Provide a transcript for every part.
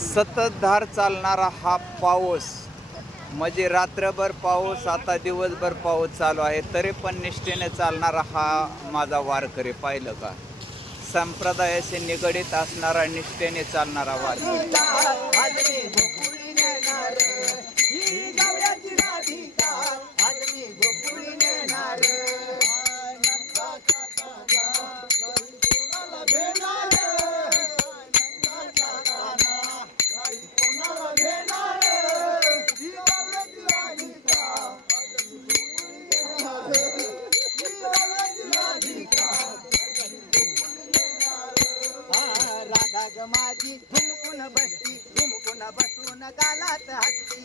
सततधार चालणारा हा पाऊस म्हणजे रात्रभर पाऊस आता दिवसभर पाऊस चालू आहे तरी पण निष्ठेने चालणारा हा माझा वारकरी पाहिलं का? संप्रदायाशी निगडीत असणारा निष्ठेने चालणारा वारकरी. बसती माझी घुमकुन बसती घुमकुन बसून गालात हसती.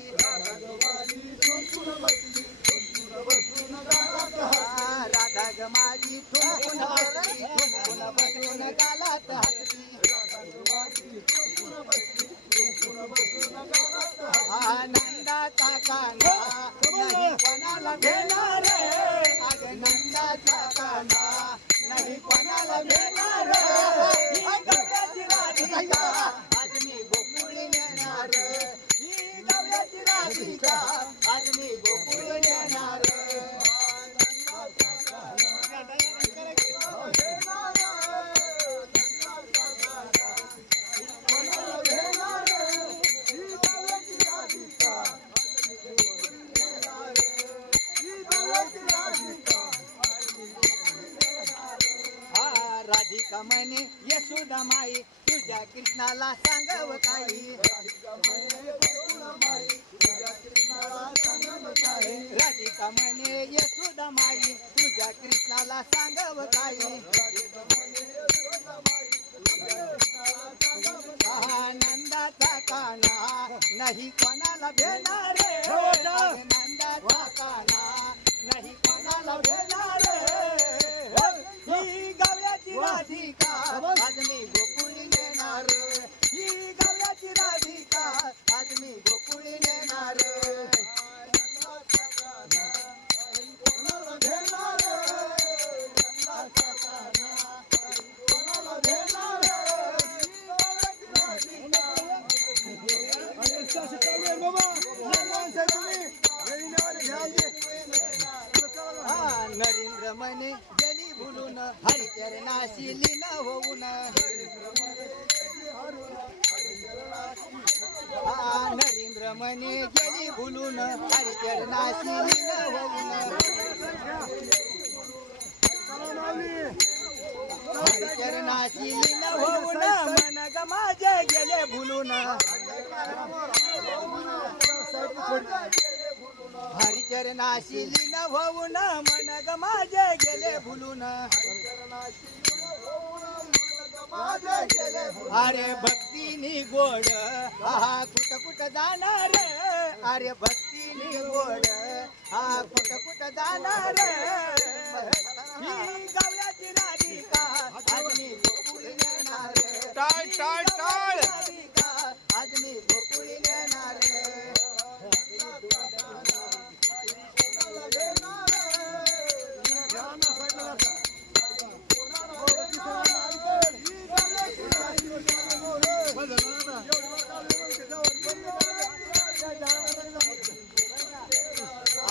राधा ग माझी घुमकुन बसती घुमकुन बसून गालात हसती. आनंदाचा काना नाही कोणाला भेटणार अग नंदाचा काना नाही कोणाला भेटणार म्हणे यशोदा माई तुझ्या कृष्णाला सांगव काही. राधिका म्हणे यशोदा माई तुझ्या कृष्णाला सांगव काही. आनंदाचा काना नाही कोणाला भेटणार आनंदाचा काना नाही कोणाला भेटणार राधिका आज मी गोकुळी नेणार ही गव्याची राधिका आज मी गोकुळी नेणार हा, नरेंद्र म्हणे जली भुलून हरिचरणाशी लीन होऊन. हा नरेंद्र म्हणे जली भुलून हरिचरणाशी लीन होऊन. हरिचरणाशी लीन होऊन मन ग माझे गेले भुलून हरिचरणाशी लीन होऊन मन ग माझे गेले भुलून. अरे भक्तीनी गोड. हा कुठ कुठ जाणार अरे भक्तीनी गोड. हा कुठ कुठ जाणार ही गावयाची राधिका. का मी गोकुळी टाळ टाळ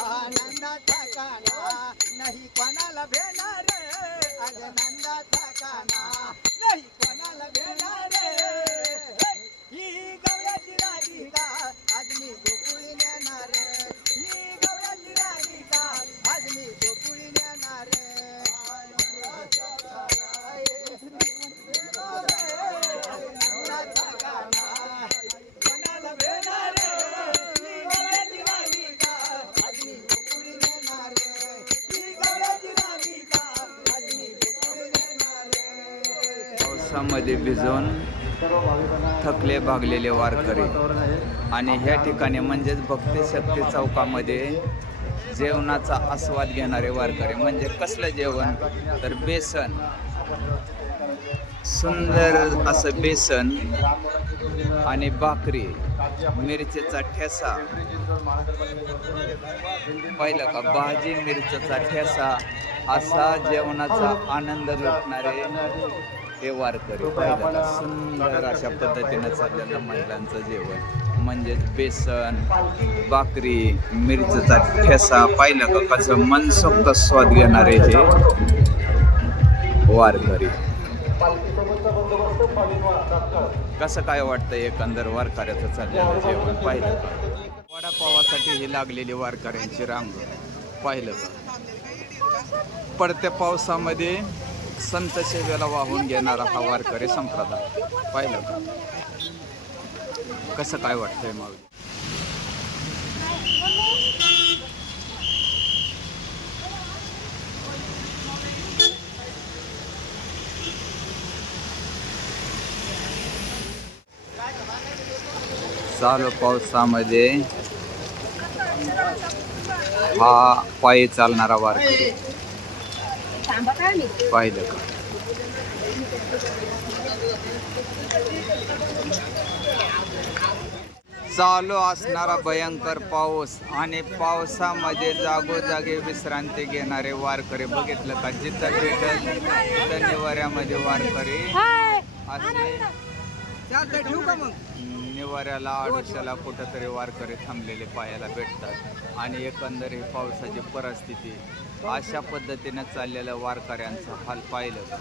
आनंदाचा काना नाही कोणाला भेटणार. आज नंदाचा काना नाही कोणाला भेणार पावसामध्ये भिजवून थकले भागलेले वारकरी. आणि ह्या ठिकाणी म्हणजेच भक्तिशक्ती चौकामध्ये जेवणाचा आस्वाद घेणारे वारकरी. म्हणजे कसलं जेवण? तर बेसन. सुंदर असं बेसन आणि भाकरी मिरचीचा ठेसा. पाहिलं का? भाजी मिरचीचा ठेसा. असा जेवणाचा आनंद लुटणारे हे वारकरी पाहिलं का? सुंदर अशा पद्धतीनं चाललेलं महिलांचं जेवण. म्हणजेच बेसन भाकरी मिरचीचा ठेसा पाहिलं का कसं मनसोक्त स्वाद घेणारे हे वारकरी कसं काय वाटतं एकंदर वारकऱ्याचं चाललेलं जेवण? पाहिलं का? वडापावासाठी ही लागलेली वारकऱ्यांची रांग. पाहिलं का? पडत्या पावसामध्ये संत सेवेला वाहून घेणारा हा वारकरी संप्रदाय. पाहिलं का? कसं काय वाटतंय मग चालू पावसामध्ये. हा पायी चालणारा वारकरी. पाहिलं का? चालू असणारा भयंकर पाऊस आणि पावसामध्ये जागोजागी विश्रांती घेणारे वारकरी. बघितलं का? जिथं भेटल तिथं निवाऱ्यामध्ये वारकरी. असे ठेवू का मग? शनिवाराला आडुशाला कुठंतरी वारकरी थांबलेले पाहायला भेटतात. आणि एकंदर ही पावसाची परिस्थिती अशा पद्धतीनं चाललेल्या वारकऱ्यांचा हाल पाहिलं. का